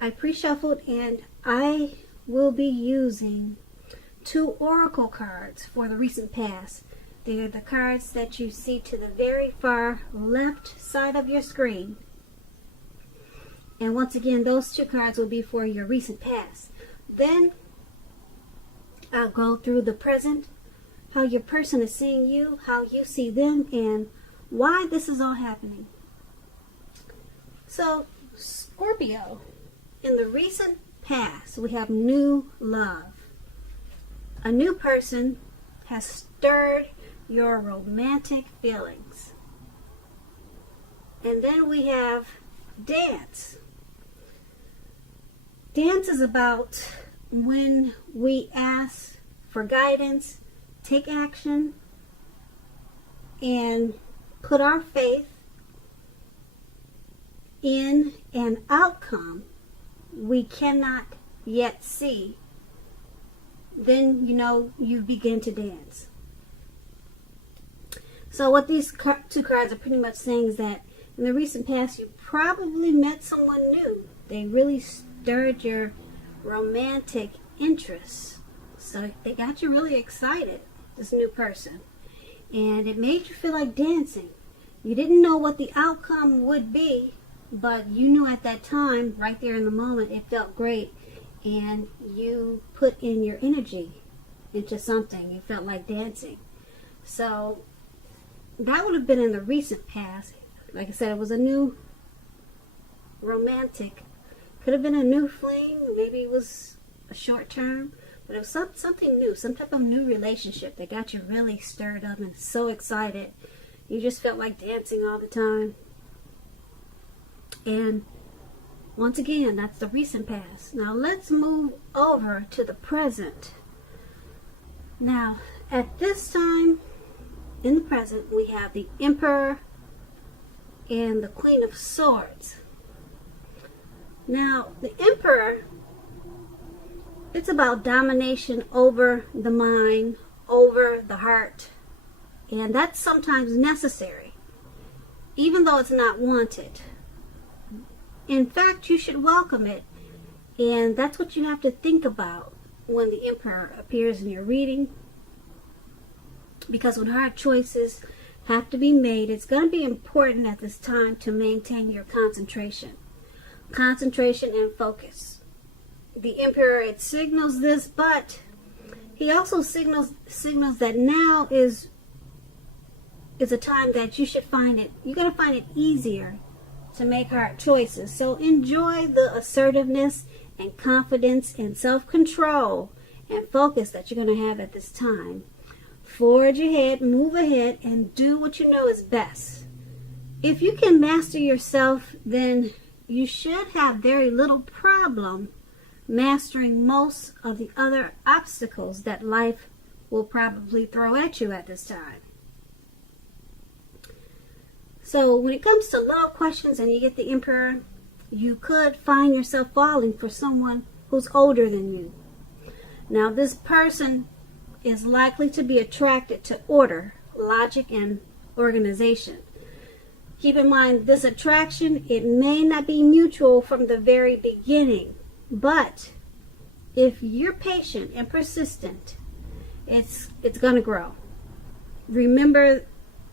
I pre-shuffled, and I will be using 2 oracle cards for the recent past. They're the cards that you see to the very far left side of your screen. And once again, those 2 cards will be for your recent past. Then I'll go through the present, how your person is seeing you, how you see them, and why this is all happening. So, Scorpio, in the recent past, we have new love. A new person has stirred your romantic feelings. And then we have dance. Dance is about when we ask for guidance, take action, and put our faith in an outcome we cannot yet see. Then you begin to dance. So what these 2 cards are pretty much saying is that in the recent past, you probably met someone new. They really stirred your romantic interest. So they got you really excited, this new person. And it made you feel like dancing. You didn't know what the outcome would be, but you knew at that time, right there in the moment, it felt great. And you put in your energy into something. You felt like dancing. So that would have been in the recent past. Like I said, it was a new romantic. Could have been a new fling. Maybe it was a short term. But it was something new. Some type of new relationship that got you really stirred up and so excited. You just felt like dancing all the time. And once again, that's the recent past. Now let's move over to the present. Now, at this time, in the present, we have the Emperor and the Queen of Swords. Now, the Emperor, it's about domination over the mind, over the heart, and that's sometimes necessary, even though it's not wanted. In fact, you should welcome it, and that's what you have to think about when the Emperor appears in your reading. Because when hard choices have to be made, it's going to be important at this time to maintain your concentration. Concentration and focus. The Emperor, it signals this, but he also signals that now is a time that you're going to find it easier to make hard choices. So enjoy the assertiveness and confidence and self-control and focus that you're going to have at this time. Forge ahead, move ahead, and do what you know is best. If you can master yourself, then you should have very little problem mastering most of the other obstacles that life will probably throw at you at this time. So when it comes to love questions and you get the Emperor, you could find yourself falling for someone who's older than you. Now this person is likely to be attracted to order, logic, and organization. Keep in mind, this attraction, it may not be mutual from the very beginning, but if you're patient and persistent, it's going to grow. Remember,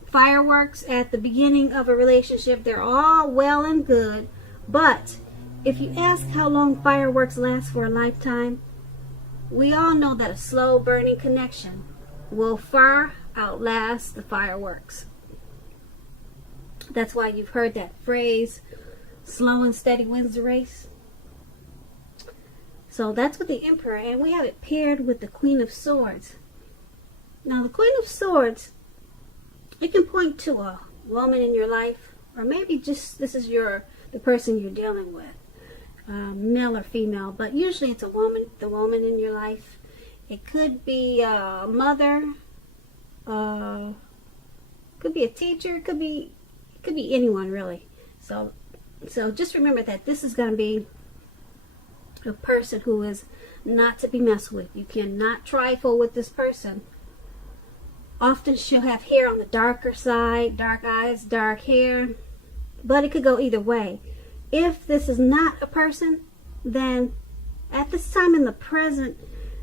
fireworks at the beginning of a relationship, they're all well and good, but if you ask how long fireworks last for a lifetime, we all know that a slow burning connection will far outlast the fireworks. That's why you've heard that phrase, slow and steady wins the race. So that's with the Emperor, and we have it paired with the Queen of Swords. Now the Queen of Swords, it can point to a woman in your life, or maybe just this is the person you're dealing with. Male or female, but usually it's a woman, the woman in your life. It could be a mother, could be a teacher, could be anyone really. So just remember that this is going to be a person who is not to be messed with. You cannot trifle with this person. Often she'll have hair on the darker side, dark eyes, dark hair, but it could go either way. If this is not a person, then at this time in the present,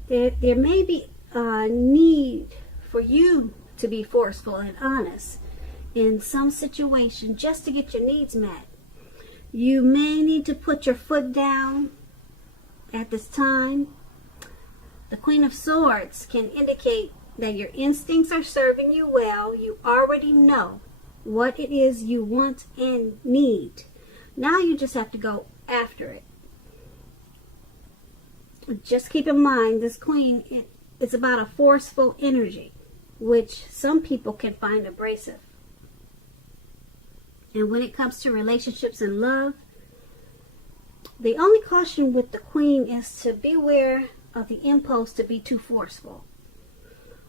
there may be a need for you to be forceful and honest in some situation just to get your needs met. You may need to put your foot down at this time. The Queen of Swords can indicate that your instincts are serving you well. You already know what it is you want and need. Now you just have to go after it. Just keep in mind, this Queen, it's about a forceful energy, which some people can find abrasive. And when it comes to relationships and love, the only caution with the Queen is to beware of the impulse to be too forceful.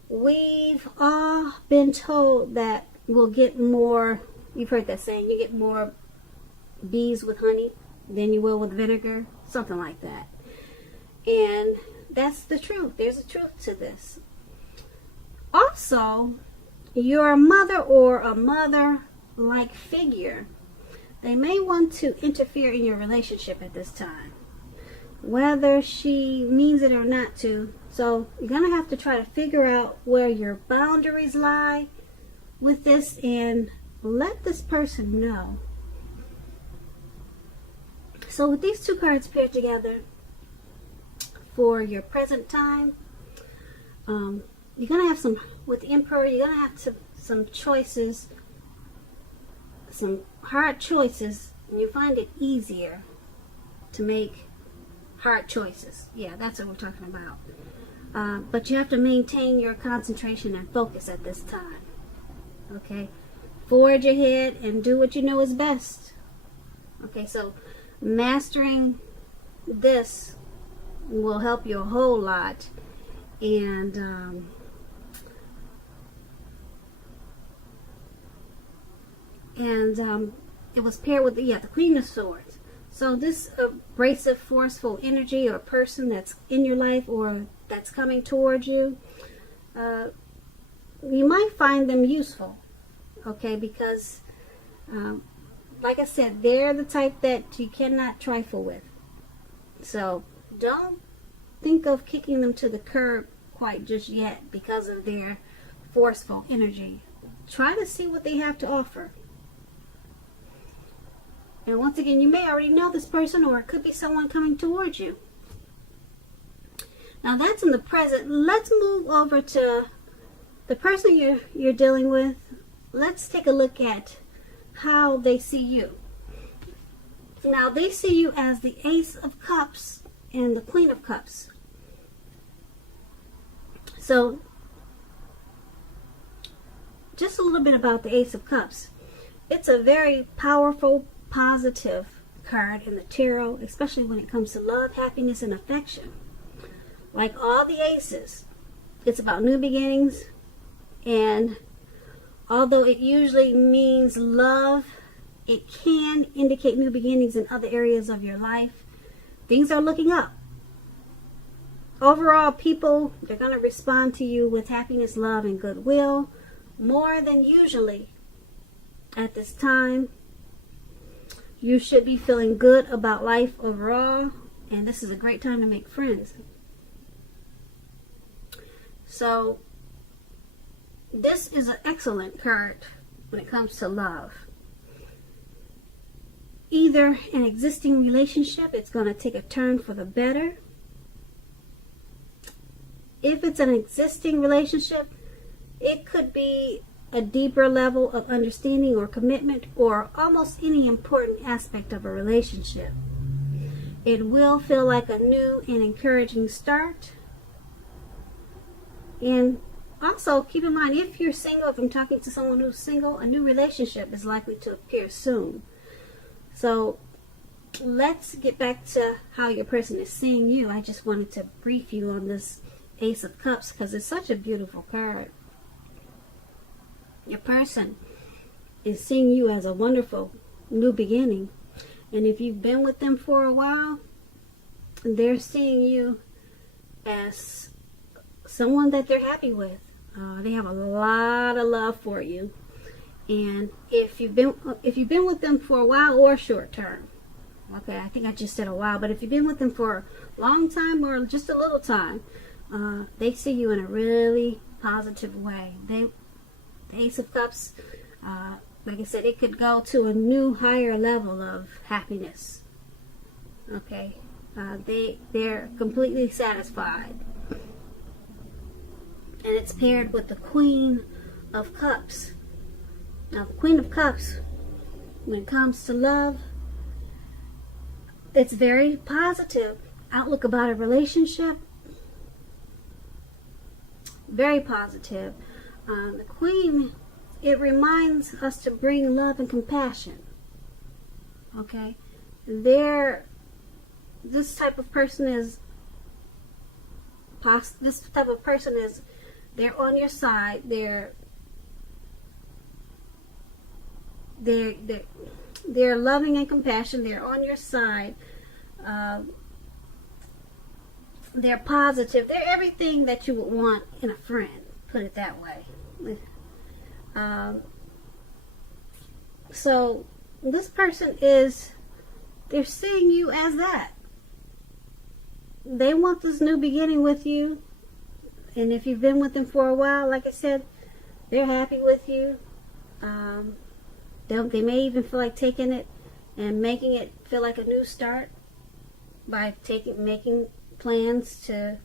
We've all been told that we'll get more, you've heard that saying, you get more bees with honey than you will with vinegar, something like that. And that's the truth. There's a truth to this. Also, your mother or a mother-like figure, they may want to interfere in your relationship at this time, whether she means it or not to. So you're going to have to try to figure out where your boundaries lie with this and let this person know. So with these two cards paired together for your present time, you're going to have some, with the Emperor, you're going to have some choices, some hard choices, and you find it easier to make hard choices. Yeah, that's what we're talking about. But you have to maintain your concentration and focus at this time. Okay? Forge ahead and do what you know is best. Okay, so mastering this will help you a whole lot. And it was paired with the Queen of Swords. So this abrasive, forceful energy or person that's in your life or that's coming towards you, you might find them useful, okay? Because, like I said, they're the type that you cannot trifle with. So don't think of kicking them to the curb quite just yet because of their forceful energy. Try to see what they have to offer. And once again, you may already know this person, or it could be someone coming towards you. Now that's in the present. Let's move over to the person you're dealing with. Let's take a look at how they see you. Now they see you as the Ace of Cups and the Queen of Cups. So just a little bit about the Ace of Cups. It's a very powerful, positive card in the tarot, especially when it comes to love, happiness, and affection. Like all the aces, it's about new beginnings, and although it usually means love, it can indicate new beginnings in other areas of your life. Things are looking up. Overall, people, they're going to respond to you with happiness, love, and goodwill more than usually at this time. You should be feeling good about life overall, and this is a great time to make friends. So this is an excellent card when it comes to love. Either an existing relationship, it's going to take a turn for the better. If it's an existing relationship, it could be a deeper level of understanding or commitment, or almost any important aspect of a relationship. It will feel like a new and encouraging start. And also keep in mind, if you're single, if I'm talking to someone who's single, a new relationship is likely to appear soon. So let's get back to how your person is seeing you. I just wanted to brief you on this Ace of Cups because it's such a beautiful card. Your person is seeing you as a wonderful new beginning. And if you've been with them for a while, they're seeing you as someone that they're happy with. They have a lot of love for you. And if you've been with them for a while or short term, Okay, I think I just said a while, but if you've been with them for a long time or just a little time, they see you in a really positive way. The Ace of Cups, like I said, it could go to a new higher level of happiness. Okay, they're completely satisfied, and it's paired with the Queen of Cups. Now, the Queen of Cups, when it comes to love, it's very positive outlook about a relationship. Very positive. The Queen, it reminds us to bring love and compassion. Okay, this type of person is they're on your side. They're loving and compassion. They're on your side. They're positive. They're everything that you would want in a friend. Put it that way. So this person they're seeing you as that. They want this new beginning with you. And if you've been with them for a while, like I said, they're happy with you. They may even feel like taking it and making it feel like a new start by making plans to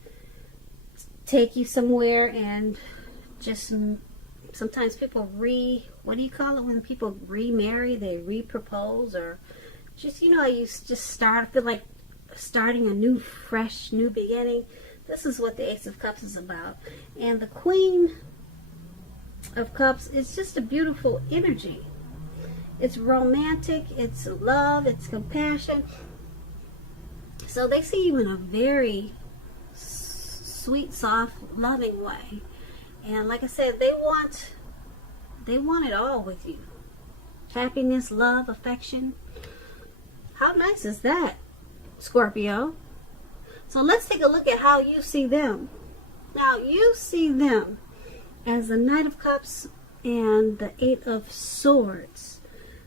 take you somewhere, and just sometimes people what do you call it when people remarry? They repropose, or just, you just feel like starting a fresh new beginning. This is what the Ace of Cups is about. And the Queen of Cups is just a beautiful energy. It's romantic, it's love, it's compassion. So they see you in a very sweet, soft, loving way. And like I said, they want it all with you. Happiness, love, affection. How nice is that, Scorpio? So let's take a look at how you see them. Now, you see them as the Knight of Cups and the Eight of Swords.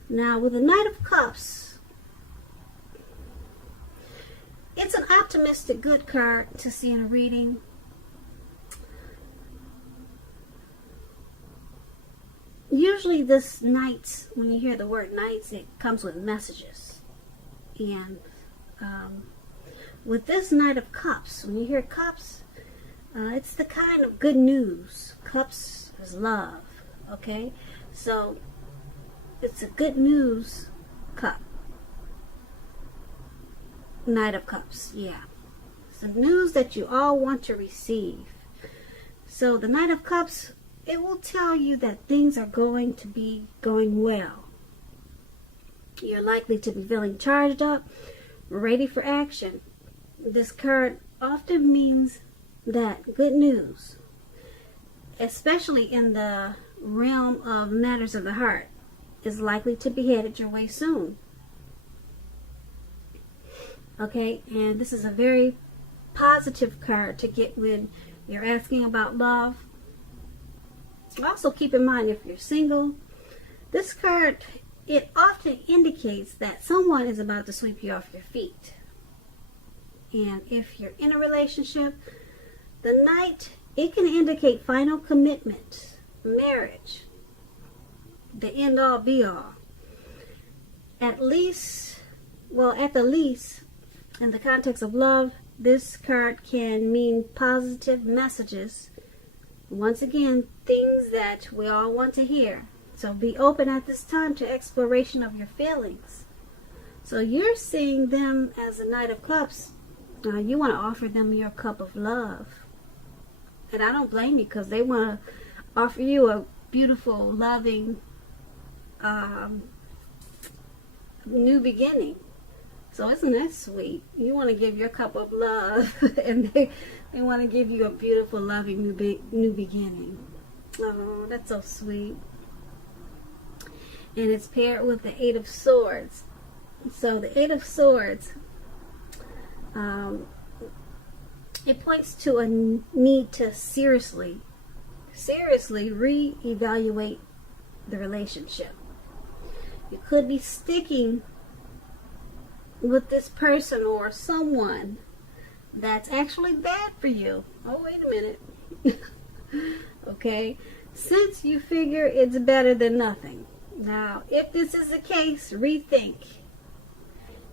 Now, with the Knight of Cups, it's an optimistic, good card to see in a reading. Usually this Knights, when you hear the word Knights, it comes with messages. And with this Knight of Cups, when you hear Cups, it's the kind of good news. Cups is love, okay? So it's a good news cup. Knight of Cups, yeah. It's the news that you all want to receive. So the Knight of Cups, it will tell you that things are going to be going well. You're likely to be feeling charged up, ready for action. This card often means that good news, especially in the realm of matters of the heart, is likely to be headed your way soon. Okay, and this is a very positive card to get when you're asking about love. Also keep in mind, if you're single, this card, it often indicates that someone is about to sweep you off your feet. And if you're in a relationship, the Knight, it can indicate final commitment, marriage, the end all be all. At the least, in the context of love, this card can mean positive messages. Once again, things that we all want to hear. So be open at this time to exploration of your feelings. So you're seeing them as a Knight of Cups. You want to offer them your cup of love. And I don't blame you, because they want to offer you a beautiful, loving, new beginning. So isn't that sweet? You want to give your cup of love, and they want to give you a beautiful, loving new beginning. Oh, that's so sweet. And it's paired with the Eight of Swords. So the Eight of Swords, it points to a need to seriously reevaluate the relationship. You could be sticking with this person or someone that's actually bad for you. Oh, wait a minute. Okay, since you figure it's better than nothing. Now, if this is the case, rethink.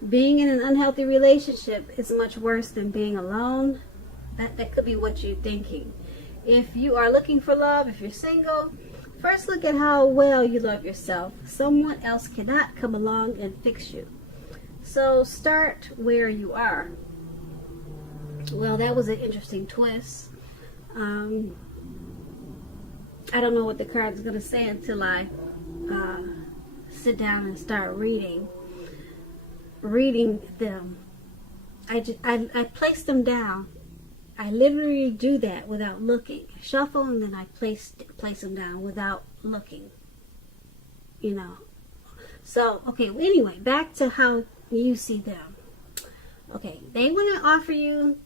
Being in an unhealthy relationship is much worse than being alone. That could be what you're thinking. If you are looking for love, if you're single, first look at how well you love yourself. Someone else cannot come along and fix you. So start where you are. Well, that was an interesting twist. I don't know what the card's going to say until I sit down and start reading them. I place them down. I literally do that without looking. Shuffle, and then I place them down without looking. You know. So, okay, anyway, back to how you see them. Okay, they want to offer you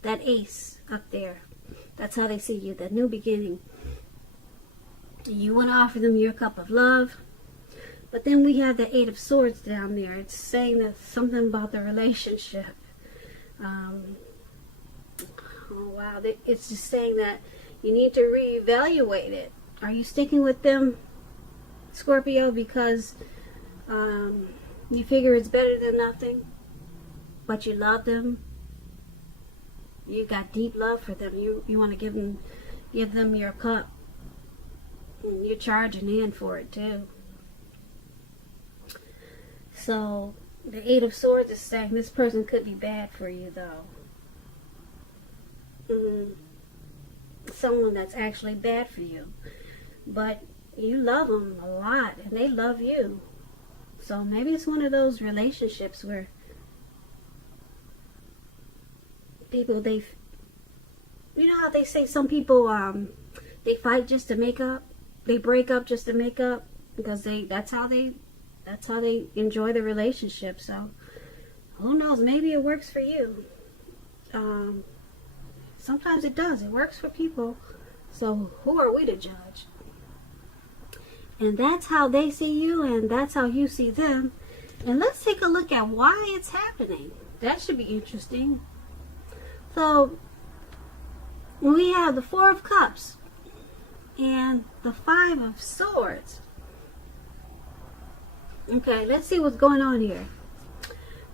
that ace up there. That's how they see you, the new beginning. You want to offer them your cup of love. But then we have the Eight of Swords down there. It's saying that something about the relationship. Oh, wow. It's just saying that you need to reevaluate it. Are you sticking with them, Scorpio, because you figure it's better than nothing, but you love them? You got deep love for them. You want to give them your cup. And you're charging in for it too. So the Eight of Swords is saying this person could be bad for you, though. Someone that's actually bad for you, but you love them a lot and they love you. So maybe it's one of those relationships where people, you know how they say some people they fight just to make up, they break up just to make up, because that's how they enjoy the relationship. So who knows, maybe it works for you. Sometimes it does. It works for people. So who are we to judge? And that's how they see you, and that's how you see them. And let's take a look at why it's happening. That should be interesting. So we have the Four of Cups and the Five of Swords. Okay, let's see what's going on here.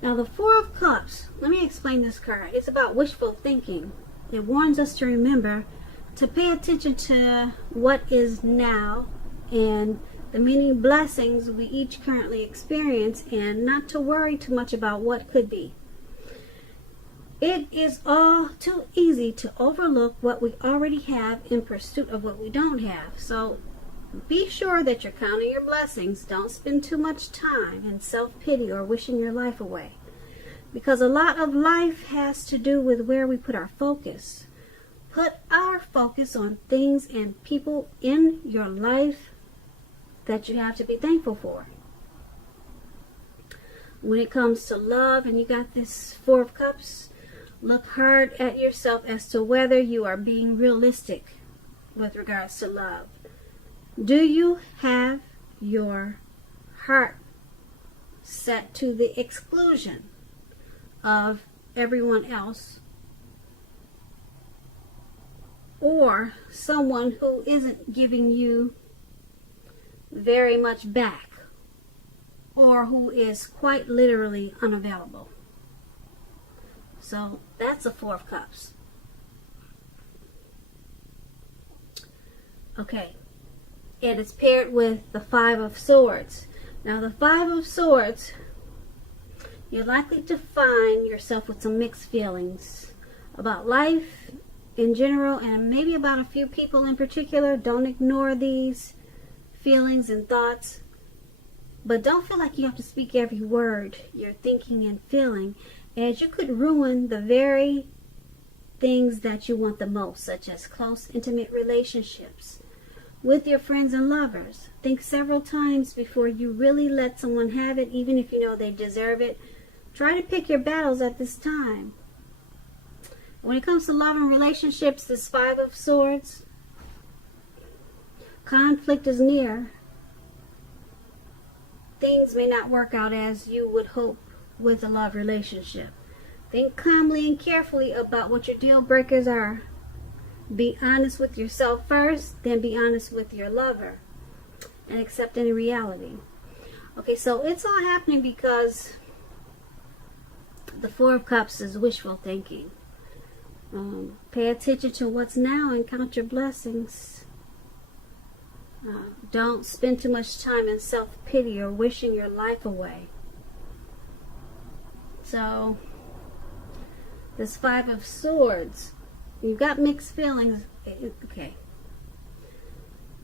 Now the Four of Cups, let me explain this card. It's about wishful thinking. It warns us to remember to pay attention to what is now and the many blessings we each currently experience, and not to worry too much about what could be. It is all too easy to overlook what we already have in pursuit of what we don't have. So be sure that you're counting your blessings. Don't spend too much time in self-pity or wishing your life away, because a lot of life has to do with where we put our focus. Put our focus on things and people in your life that you have to be thankful for. When it comes to love, and you got this Four of Cups, look hard at yourself as to whether you are being realistic with regards to love. Do you have your heart set to the exclusion of everyone else, or someone who isn't giving you very much back, or who is quite literally unavailable? So that's a Four of Cups. Okay, and it's paired with the Five of Swords. Now the Five of Swords, you're likely to find yourself with some mixed feelings about life in general, and maybe about a few people in particular. Don't ignore these feelings and thoughts, but don't feel like you have to speak every word you're thinking and feeling, as you could ruin the very things that you want the most, such as close, intimate relationships with your friends and lovers. Think several times before you really let someone have it, even if you know they deserve it. Try to pick your battles at this time. When it comes to love and relationships, this Five of Swords, conflict is near. Things may not work out as you would hope with a love relationship. Think calmly and carefully about what your deal breakers are. Be honest with yourself first, then be honest with your lover, and accept any reality. Okay, so it's all happening because the Four of Cups is wishful thinking. Pay attention to what's now and count your blessings. Don't spend too much time in self-pity or wishing your life away. So, this Five of Swords, you've got mixed feelings. Okay.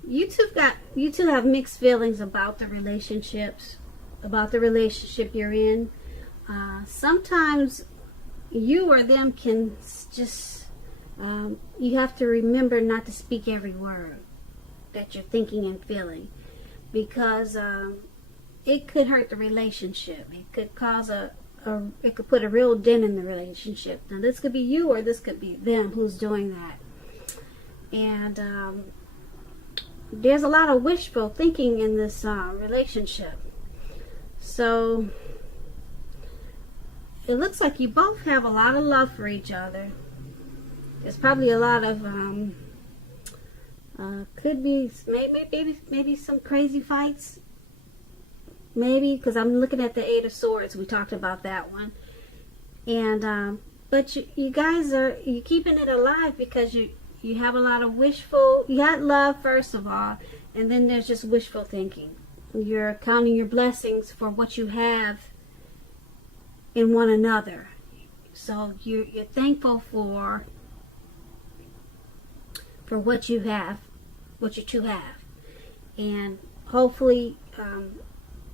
You two have mixed feelings about the relationships, about the relationship you're in. Sometimes you or them can just, you have to remember not to speak every word that you're thinking and feeling, because it could hurt the relationship. It could cause it could put a real dent in the relationship. Now this could be you or this could be them who's doing that. And there's a lot of wishful thinking in this relationship. So it looks like you both have a lot of love for each other. There's probably a lot of could be maybe some crazy fights. Maybe, because I'm looking at the Eight of Swords. We talked about that one. And but you guys are keeping it alive because you have a lot of you got love first of all, and then there's just wishful thinking. You're counting your blessings for what you have in one another. So you're thankful for what you have, what you two have. And hopefully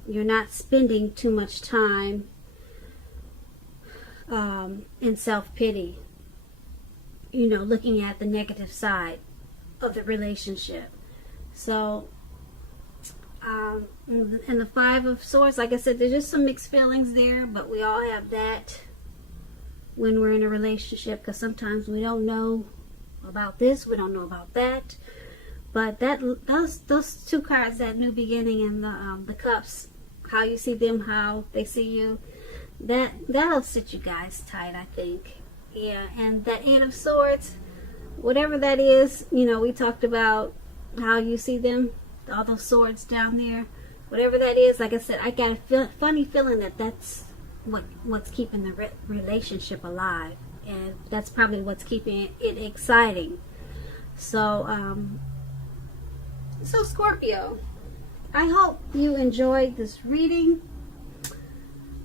you're not spending too much time in self-pity, looking at the negative side of the relationship. So and the Five of Swords, like I said, there's just some mixed feelings there, but we all have that when we're in a relationship, because sometimes we don't know about this, we don't know about that. But those two cards, that new beginning and the cups, how you see them, how they see you, that'll sit you guys tight, I think. Yeah, and that Eight of Swords, whatever that is, we talked about how you see them, all those swords down there, whatever that is. Like I said, I got a funny feeling that that's what's keeping the relationship alive, and that's probably what's keeping it exciting. So so Scorpio, I hope you enjoyed this reading.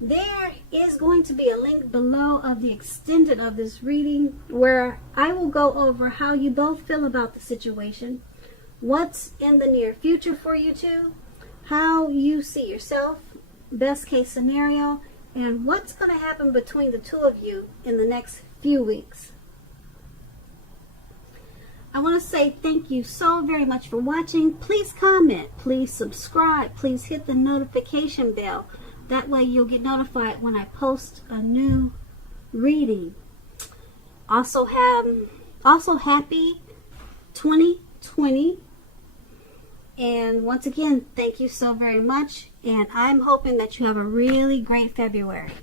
There is going to be a link below of the extended of this reading, where I will go over how you both feel about the situation, what's in the near future for you two, how you see yourself, best case scenario, and what's going to happen between the two of you in the next few weeks. I want to say thank you so very much for watching. Please comment, please subscribe, please hit the notification bell. That way you'll get notified when I post a new reading. Also happy 2020. And once again, thank you so very much. And I'm hoping that you have a really great February.